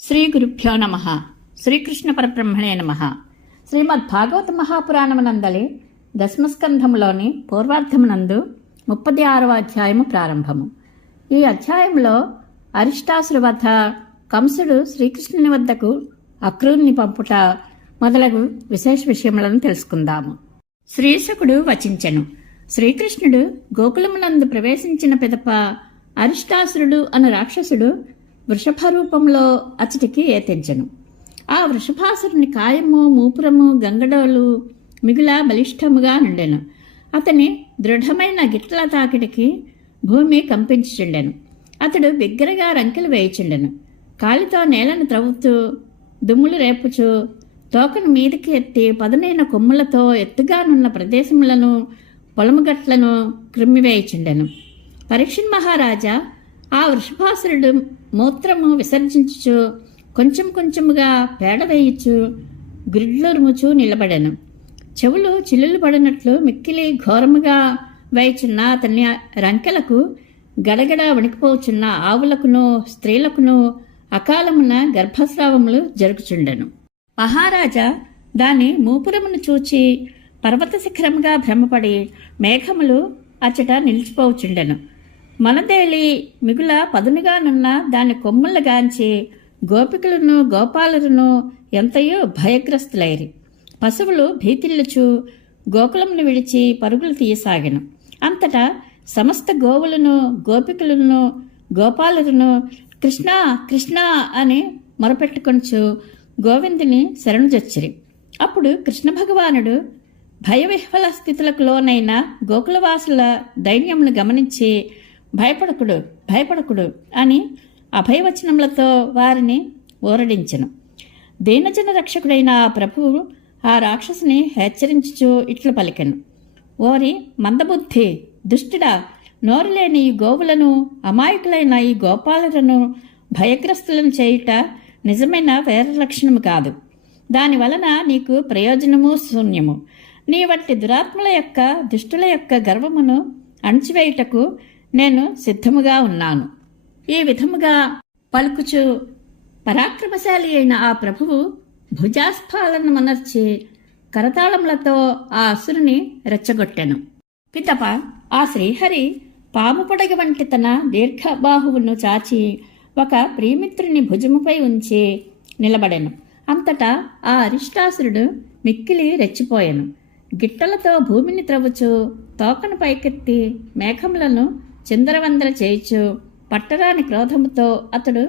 శ్రీ గురుభ్యో నమ. శ్రీకృష్ణ పరబ్రహ్మణే నమ. శ్రీమద్ భాగవత మహాపురాణమునందలి దశమస్కంధములోని పూర్వార్ధమునందు 36వ అధ్యాయము ప్రారంభము. ఈ అధ్యాయంలో అరిష్టాసుర వధ, కంసుడు శ్రీకృష్ణుని వద్దకు అక్రూరుని పంపుట మొదలగు విశేష విషయములను తెలుసుకుందాము. శ్రీశకుడు వచించెను. శ్రీకృష్ణుడు గోకులమునందు ప్రవేశించిన పిదప అరిష్టాసురుడు అను రాక్షసుడు వృషభ రూపంలో అచటికి ఏతించెను. ఆ వృషభాసురుని కాయము, మూపురము, గంగడోలు మిగుల బలిష్టముగా నుండెను. అతని దృఢమైన గిట్టల తాకిడికి భూమి కంపించుచుండెను. అతడు బిగ్గరగా రంకెలు వేయుచుండెను. కాలితో నేలను త్రవ్వుతూ దుమ్ములు రేపుచు తోకను మీదకి ఎత్తి పదునైన కొమ్ములతో ఎత్తుగానున్న ప్రదేశములను, పొలముగట్లను క్రిమ్మివేయుచుండెను. పరీక్షణ్ మహారాజా ఆ వృషభాసురుడు మూత్రము విసర్జించుచు కొంచెం కొంచెముగా పేడ వేయుచు గ్రిడ్లురుముచు నిలబడెను. చెవులు చిల్లులు పడినట్లు మిక్కిలి ఘోరముగా వేయుచున్న అతని రంకెలకు గడగడ వణికిపోచున్న ఆవులకును స్త్రీలకును అకాలమున గర్భస్రావములు జరుగుచుండెను. మహారాజా దాని మూపురమును చూచి పర్వత శిఖరముగా భ్రమపడి మేఘములు అచ్చట నిలిచిపోచుండెను. మనదేలి మిగుల పదునుగానున్న దాని కొమ్ములగాంచి గోపికలను గోపాలులను ఎంతయో భయగ్రస్తులైరి. పశువులు భీతిల్లుచు గోకులమును విడిచి పరుగులు తీయసాగెను. అంతటా సమస్త గోవులను, గోపికలను, గోపాలులను కృష్ణ కృష్ణ అని మొరపెట్టుకొనుచు గోవిందుని శరణుజొచ్చిరి. అప్పుడు కృష్ణ భగవానుడు భయవిహ్వల స్థితులకు లోనైన గోకులవాసుల దైన్యమును గమనించి భయపడకుడు భయపడకుడు అని అభయవచనములతో వారిని ఊరడించెను. దీనజన రక్షకుడైన ఆ ప్రభువు ఆ రాక్షసుని హెచ్చరించుచు ఇట్లు పలికెను. ఓరి మందబుద్ధి దుష్టుడా, నోరులేని ఈ గోవులను, అమాయకులైన ఈ గోపాలులను భయగ్రస్తులను చేయుట నిజమైన వేర లక్షణము కాదు. దానివలన నీకు ప్రయోజనము శూన్యము. నీ వంటి దురాత్మల యొక్క, దుష్టుల యొక్క గర్వమును అణచివేయుటకు నేను సిద్ధముగా ఉన్నాను. ఈ విధముగా పలుకుచు పరాక్రమశాలి అయిన ఆ ప్రభువు భుజాస్ఫాలను మనర్చి కరతాళములతో ఆ అసురుని రెచ్చగొట్టెను. పితప ఆ శ్రీహరి పాము పొడగ వంటి తన దీర్ఘబాహువును చాచి ఒక ప్రియమిత్రుని భుజముపై ఉంచి నిలబడెను. అంతటా ఆ అరిష్టాసురుడు మిక్కిలి రెచ్చిపోయెను. గిట్టలతో భూమిని త్రవ్వుచు తోకను పైకెత్తి మేఘములను చిందరవందర చేయుచు పట్టరాని క్రోధముతో అతడు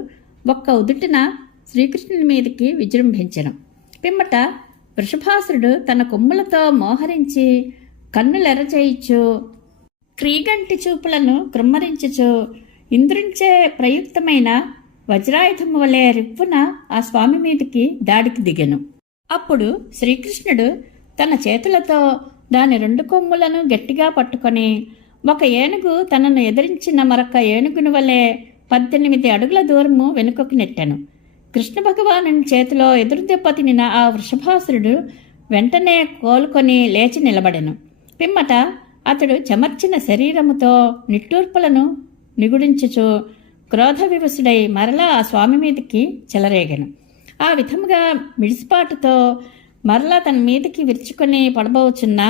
ఒక్క ఉదుటిన శ్రీకృష్ణుని మీదికి విజృంభించెను. పిమ్మట వృషభాసురుడు తన కొమ్ములతో మోహరించి కన్నులెరచేయుచు క్రీగంటి చూపులను కృమ్మరించుచు ఇంద్రుంచే ప్రయుక్తమైన వజ్రాయుధము వలె రిప్పున ఆ స్వామి మీదికి దాడికి దిగెను. అప్పుడు శ్రీకృష్ణుడు తన చేతులతో దాని 2 కొమ్ములను గట్టిగా పట్టుకొని ఒక ఏనుగు తనను ఎదిరించిన మరొక ఏనుగుని వలె 18 అడుగుల దూరము వెనుకకు నెట్టెను. కృష్ణ భగవాను చేతిలో ఎదురు దెబ్బ తినిన ఆ వృషభాసురుడు వెంటనే కోలుకొని లేచి నిలబడెను. పిమ్మట అతడు చెమర్చిన శరీరముతో నిట్టూర్పులను నిగుడించుచు క్రోధ వివసుడై మరలా ఆ స్వామి మీదికి చెలరేగెను. ఆ విధముగా మిడిసిపాటుతో మరలా తన మీదికి విరుచుకొని పడబోచున్న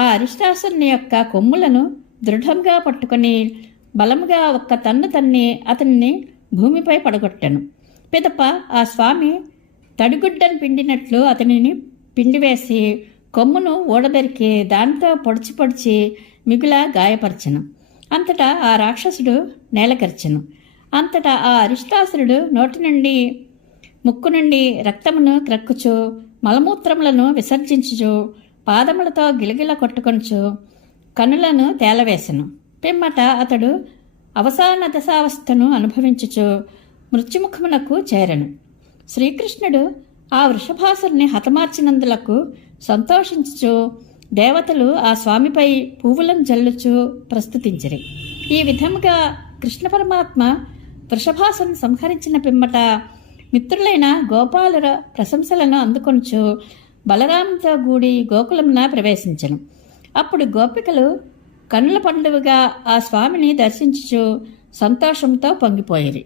ఆ అరిష్టాసురుని యొక్క కొమ్ములను దృఢంగా పట్టుకొని బలముగా ఒక్క తన్ను తన్ని అతన్ని భూమిపై పడగొట్టెను. పిదప ఆ స్వామి తడిగుడ్డను పిండినట్లు అతనిని పిండివేసి కొమ్మును ఊడబెరికి దానితో పొడిచి పొడిచి మిగుల గాయపరచెను. అంతటా ఆ రాక్షసుడు నేలకరిచెను. అంతటా ఆ అరిష్టాసురుడు నోటి నుండి ముక్కు నుండి రక్తమును క్రక్కుచు మలమూత్రములను విసర్జించుచు పాదములతో గిలగిల కొట్టుకొనుచు కన్నులను తేలవేసెను. పిమ్మట అతడు అవసాన దశావస్థను అనుభవించుచు మృత్యుముఖమునకు చేరెను. శ్రీకృష్ణుడు ఆ వృషభాసురుని హతమార్చినందులకు సంతోషించుచు దేవతలు ఆ స్వామిపై పువ్వులను జల్లుచు ప్రస్తుతించిరి. ఈ విధముగా కృష్ణ పరమాత్మ వృషభాసురుని సంహరించిన పిమ్మట మిత్రులైన గోపాలుర ప్రశంసలను అందుకొనుచు బలరాముతో కూడి గోకులమున ప్రవేశించెను. అప్పుడు గోపికలు కన్నుల పండువగా ఆ స్వామిని దర్శించుచు సంతోషంతో పొంగిపోయిరి.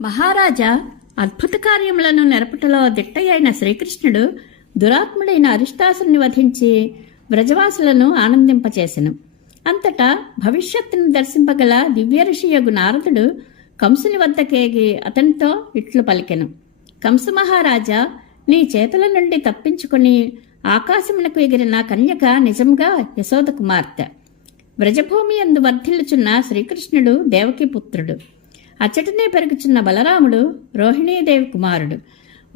మహారాజా అద్భుత కార్యములను నెరపుటలో దిట్టయైన శ్రీకృష్ణుడు దురాత్ముడైన అరిష్టాసుని వధించి వ్రజవాసులను ఆనందింపచేసెను. అంతటా భవిష్యత్తును దర్శింపగల దివ్య ఋషియగు నారదుడు కంసుని వద్దకేగి అతనితో ఇట్లు పలికెను. కంసమహారాజా, నీ చేతుల నుండి తప్పించుకుని ఆకాశమునకు ఎగిరిన కన్యక నిజంగా యశోద కుమార్తె. వ్రజభూమి యందు వర్ధిల్లుచున్న శ్రీకృష్ణుడు దేవకీ పుత్రుడు. అచ్చటనే పెరుగుచున్న బలరాముడు రోహిణీదేవి కుమారుడు.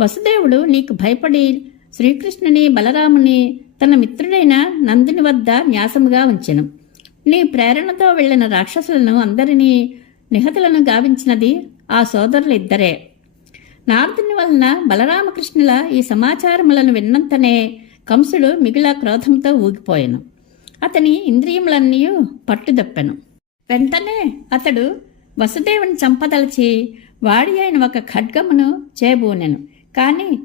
వసుదేవుడు నీకు భయపడి శ్రీకృష్ణుని బలరాముని తన మిత్రుడైన నందుని వద్ద న్యాసముగా ఉంచెను. నీ ప్రేరణతో వెళ్లిన రాక్షసులను అందరినీ నిహతులను గావించినది ఆ సోదరులిద్దరే. నారదుని వలన బలరామకృష్ణుల ఈ సమాచారములను విన్నంతనే కంసుడు మిగిల క్రోధంతో ఊగిపోయెను. అతని ఇంద్రియములన్నీ పట్టుదప్పెను. వెంటనే అతడు వసుదేవుని చంపదలిచి వాడి అయిన ఒక ఖడ్గమును చేబూనెను. కాని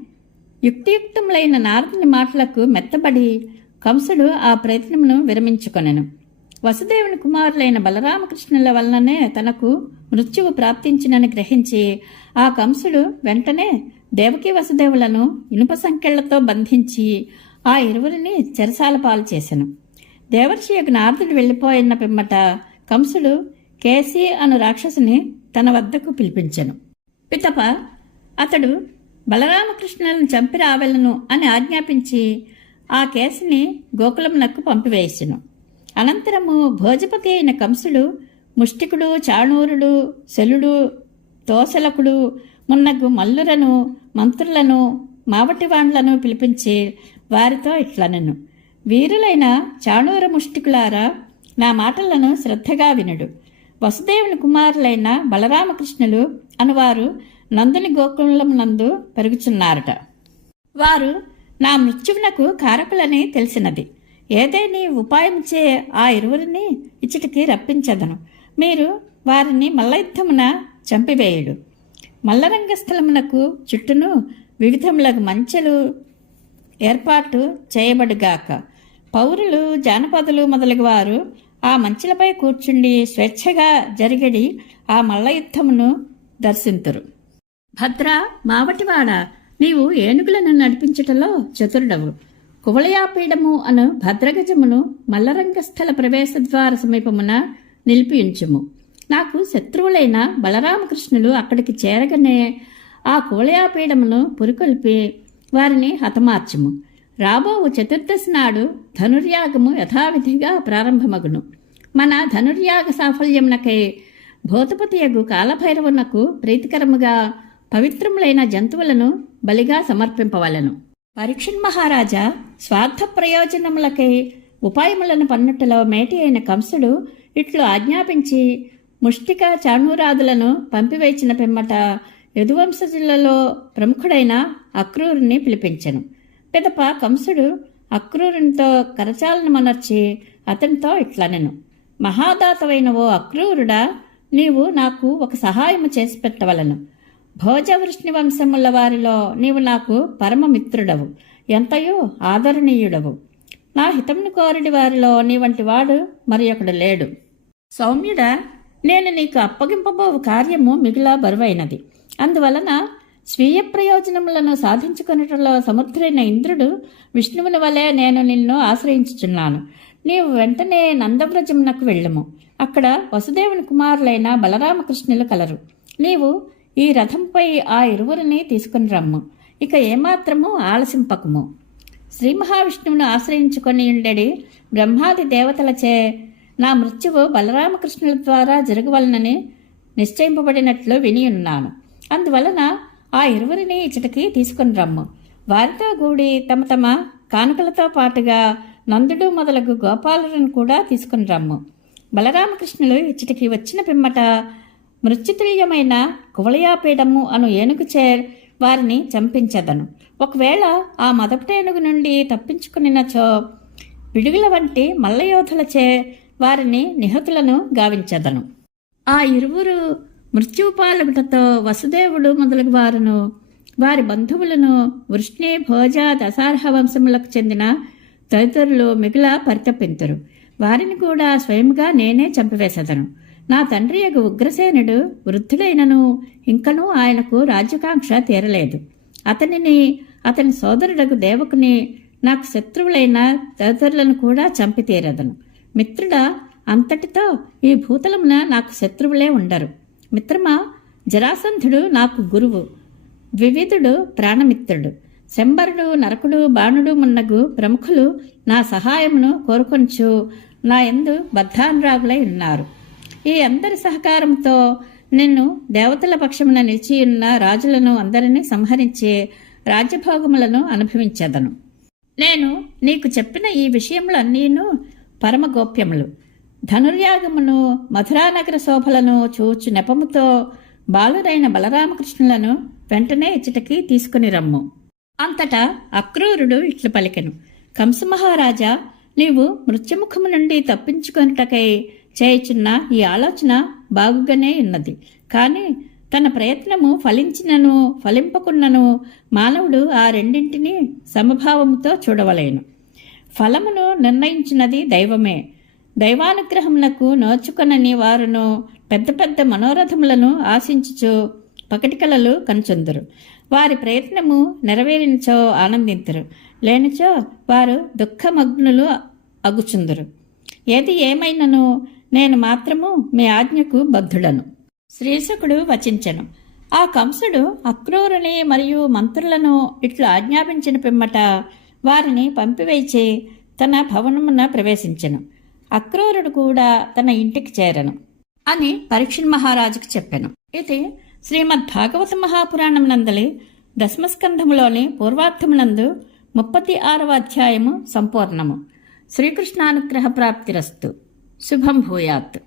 యుక్తియుక్తములైన నారదుని మాటలకు మెత్తబడి కంసుడు ఆ ప్రయత్నమును విరమించుకొనెను. వసుదేవుని కుమారులైన బలరామకృష్ణుల వలననే తనకు మృత్యువు ప్రాప్తించినని గ్రహించి ఆ కంసుడు వెంటనే దేవకీ వసుదేవులను ఇనుప సంకెళ్లతో బంధించి ఆ ఇరువురిని చెరసాల పాలు చేసెను. దేవర్షి యొక్క నారదుడు వెళ్లిపోయిన పిమ్మట కంసుడు కేసి అను రాక్షసుని తన వద్దకు పిలిపించెను. పితప అతడు బలరామకృష్ణులను చంపి రావెలను అని ఆజ్ఞాపించి ఆ కేసిని గోకులమునకు పంపివేసెను. అనంతరము భోజపతి అయిన కంసుడు ముష్టికుడు, చాణూరుడు, శలుడు, తోసలకుడు మున్నగు మల్లులను, మంత్రులను, మావటివాండ్లను పిలిపించి వారితో ఇట్లనెను. వీరులైన చాణూర ముష్టికులారా, నా మాటలను శ్రద్ధగా వినుడు. వసుదేవుని కుమారులైన బలరామకృష్ణులు అనువారు నందుని గోకులమునందు పెరుగుచున్నారట. వారు నా మృత్యువునకు కారకులని తెలిసినది. ఏదేని ఉపాయంచే ఆ ఇరువురిని ఇచ్చటికి రప్పించదను. మీరు వారిని మల్లయుద్ధమున చంపివేయుడు. మల్లరంగస్థలమునకు చుట్టూను వివిధములకు మంచెలు ఏర్పాటు చేయబడుగాక. పౌరులు, జానపదులు మొదలగు వారు ఆ మంచెలపై కూర్చుండి స్వేచ్ఛగా జరిగడి ఆ మల్లయుద్ధమును దర్శింతురు. భద్ర, మావటివాడ, నీవు ఏనుగులను నడిపించుటలో చతురుడవు. కువలయాపీడము అను భద్రగజమును మల్లరంగస్థల ప్రవేశద్వార సమీపమున నిలిపియుంచుము. నాకు శత్రువులైన బలరామకృష్ణులు అక్కడికి చేరగానే ఆ కువలయాపీడమును పురికొల్పి వారిని హతమార్చుము. రాబోవు చతుర్దశి నాడు ధనుర్యాగము యథావిధిగా ప్రారంభమగును. మన ధనుర్యాగ సాఫల్యమునకై భూతపతియగు కాలభైరవునకు ప్రీతికరముగా పవిత్రములైన జంతువులను బలిగా సమర్పింపవలెను. పరీక్షణ్ మహారాజా స్వార్థ ప్రయోజనములకై ఉపాయములను పన్నుటలో మేటి అయిన కంసుడు ఇట్లు ఆజ్ఞాపించి ముష్టిక, చాణూరాదులను పంపివేచిన పిమ్మట యదువంశజులలో ప్రముఖుడైన అక్రూరుని పిలిపించెను. పిదప కంసుడు అక్రూరునితో కరచాలను మనర్చి అతనితో ఇట్లనెను. మహాదాతవైన ఓ అక్రూరుడా, నీవు నాకు ఒక సహాయము చేసి పెట్టవలను. భోజవృష్ణి వంశముల వారిలో నీవు నాకు పరమమిత్రుడవు, ఎంతయో ఆదరణీయుడవు. నా హితమును కోరడి వారిలో నీ వంటి వాడు మరి ఒకడు లేడు. సౌమ్యుడా, నేను నీకు అప్పగింపబోవు కార్యము మిగిలా బరువైనది. అందువలన స్వీయ ప్రయోజనములను సాధించుకొనుటలో సమర్థుడైన ఇంద్రుడు విష్ణువుని వలె నేను నిన్ను ఆశ్రయించుచున్నాను. నీవు వెంటనే నందవ్రజమునకు వెళ్ళుము. అక్కడ వసుదేవుని కుమారులైన బలరామకృష్ణులు కలరు. నీవు ఈ రథంపై ఆ ఇరువురిని తీసుకుని రమ్ము. ఇక ఏమాత్రము ఆలసింపకము. శ్రీ మహావిష్ణువును ఆశ్రయించుకొని ఉండడి బ్రహ్మాది దేవతలచే నా మృత్యువు బలరామకృష్ణుల ద్వారా జరగవలనని నిశ్చయింపబడినట్లు విని ఉన్నాను. అందువలన ఆ ఇరువురిని ఇచ్చటికి తీసుకుని రమ్ము. వారితో కూడి తమ తమ కానుకలతో పాటుగా నందుడు మొదలగు గోపాలులను కూడా తీసుకుని రమ్ము. బలరామకృష్ణులు ఇచ్చటికి వచ్చిన పిమ్మట మృత్యుతుల్యమైన కువలయాపీడము అను ఏనుగుచే వారిని చంపించదను. ఒకవేళ ఆ మొదటేనుగు నుండి తప్పించుకునినచో పిడుగుల వంటి మల్లయోధులచే వారిని నిహతులను గావించదను. ఆ ఇరువురు మృత్యుపాలగుటతో వసుదేవుడు మొదలగు వారును వారి బంధువులను వృష్ణి, భోజ, దశార్హ వంశములకు చెందిన తదితరులు మిగిలా పరితపింతురు. వారిని కూడా స్వయంగా నేనే చంపివేసెదను. నా తండ్రి యగు ఉగ్రసేనుడు వృద్ధుడైనను ఇంకనూ ఆయనకు రాజ్యకాంక్ష తీరలేదు. అతనిని, అతని సోదరుడగు దేవకుని, నాకు శత్రువులైన తదితరులను కూడా చంపి తీరదను. మిత్రుడా, అంతటితో ఈ భూతలమున నాకు శత్రువులే ఉండరు. మిత్రమా, జరాసంధుడు నాకు గురువు, ద్వివిధుడు ప్రాణమిత్రుడు, శంబరుడు, నరకుడు, బాణుడు మున్నగు ప్రముఖులు నా సహాయమును కోరుకొంచు నా యందు బద్ధానురాగులై ఉన్నారు. ఈ అందరి సహకారంతో నిన్ను దేవతల పక్షమున నిలిచియున్న రాజులను అందరినీ సంహరించి రాజ్యభోగములను అనుభవించెదను. నేను నీకు చెప్పిన ఈ విషయములన్నీను పరమగోప్యములు. ధనుర్యాగమును, మధురానగర శోభలను చూచు నెపముతో బాలురైన బలరామకృష్ణులను వెంటనే ఇచ్చటికి తీసుకుని రమ్ము. అంతటా అక్రూరుడు ఇట్లు పలికెను: కంసమహారాజా, నీవు మృత్యుముఖము నుండి తప్పించుకొనుటకై చేయుచున్న ఈ ఆలోచన బాగుగానే ఉన్నది. కాని తన ప్రయత్నము ఫలించినను ఫలింపకున్నను మానవుడు ఆ రెండింటినీ సమభావముతో చూడవలేను. ఫలమును నిర్ణయించినది దైవమే. దైవానుగ్రహమునకు నోచుకొనని వారును పెద్ద పెద్ద మనోరథములను ఆశించుచు పకటికలలు కనుచుందురు. వారి ప్రయత్నము నెరవేరినచో ఆనందింతురు, లేనిచో వారు దుఃఖమగ్నులు అగుచుందురు. ఏది ఏమైనను నేను మాత్రము మీ ఆజ్ఞకు బద్ధుడను. శ్రీశకుడు వచించెను. ఆ కంసుడు అక్రూరుని మరియు మంత్రులను ఇట్లు ఆజ్ఞాపించిన పిమ్మట వారిని పంపివేచి తన భవనమున ప్రవేశించెను. అక్రూరుడు కూడా తన ఇంటికి చేరను అని పరీక్షణ్ మహారాజుకు చెప్పెను. ఇది శ్రీమద్భాగవత మహాపురాణం నందలి దశమస్కంధములోని పూర్వార్థమునందు 36వ అధ్యాయము సంపూర్ణము. శ్రీకృష్ణానుగ్రహ ప్రాప్తిరస్తు. శుభం భూయాత్.